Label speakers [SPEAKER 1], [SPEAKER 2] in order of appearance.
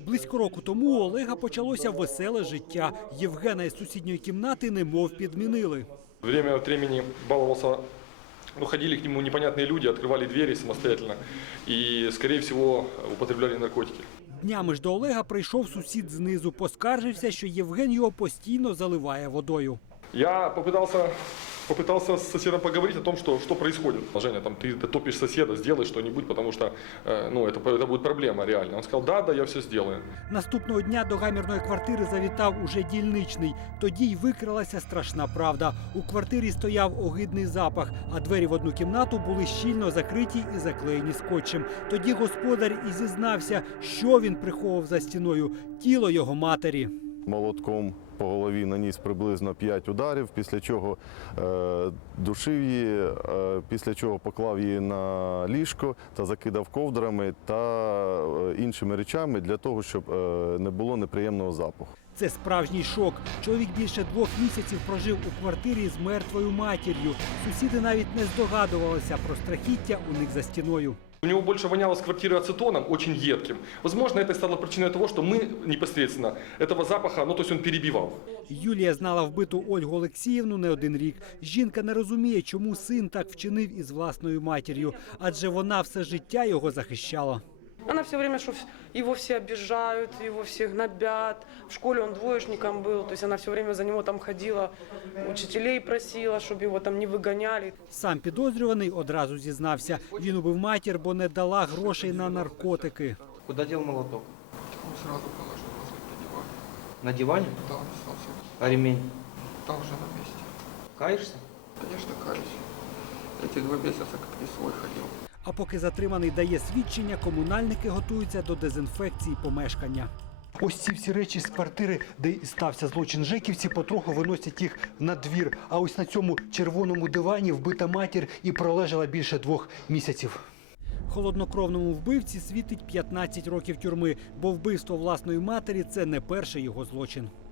[SPEAKER 1] Близько року тому у Олега почалося веселе життя. Євгена із сусідньої кімнати немов підмінили.
[SPEAKER 2] Время от времени баловался, ходили к нему непонятные люди, открывали двери самостоятельно и, скорее всего, употребляли наркотики.
[SPEAKER 1] Днями ж до Олега прийшов сусід знизу, поскаржився, що Євген його постійно заливає водою.
[SPEAKER 2] Я попытался с соседом поговорить о том, что происходит. Женя, ты топишь соседа, сделай что-нибудь, потому что это будет проблема реально. Он сказал, да, я все сделаю.
[SPEAKER 1] Наступного дня до гамірної квартири завітав уже дільничний. Тоді й викралася страшна правда. У квартирі стояв огидний запах, а двері в одну кімнату були щільно закриті і заклеєні скотчем. Тоді господар і зізнався, що він приховував за стіною – тіло його матері.
[SPEAKER 3] Молотком по голові наніс приблизно 5 ударів, після чого душив її, після чого поклав її на ліжко та закидав ковдрами та іншими речами для того, щоб не було неприємного запаху.
[SPEAKER 1] Це справжній шок. Чоловік більше 2 місяців прожив у квартирі з мертвою матір'ю. Сусіди навіть не здогадувалися про страхіття у них за стіною.
[SPEAKER 2] У него больше воняло с квартиры ацетоном, очень едким. Возможно, это стало причиной того, что мы непосредственно этого запаха, он перебивал.
[SPEAKER 1] Юлія знала вбиту Ольгу Олексіївну не один рік. Жінка не розуміє, чому син так вчинив із власною матір'ю, адже вона все життя його захищала.
[SPEAKER 4] Она все время, что его все обижают, его все гнобят. В школе он двоечником был, то есть она все время за него там ходила, учителей просила, чтобы его там не выгоняли.
[SPEAKER 1] Сам підозрюваний одразу зізнався. Він убив матір, бо не дала грошей на наркотики.
[SPEAKER 5] Куда дел молоток?
[SPEAKER 6] Он сразу положил возле дивана.
[SPEAKER 5] На диване?
[SPEAKER 6] Да, он остался
[SPEAKER 5] А ремень?
[SPEAKER 6] там же на месте.
[SPEAKER 5] Каешься?
[SPEAKER 6] Конечно, каюсь. Эти 2 месяца как не свой ходил.
[SPEAKER 1] А поки затриманий дає свідчення, комунальники готуються до дезінфекції помешкання. Ось ці всі речі з квартири, де і стався злочин, жеківці потроху виносять їх на двір. А ось на цьому червоному дивані вбита матір і пролежала більше 2 місяців. Холоднокровному вбивці світить 15 років тюрми, бо вбивство власної матері – це не перший його злочин.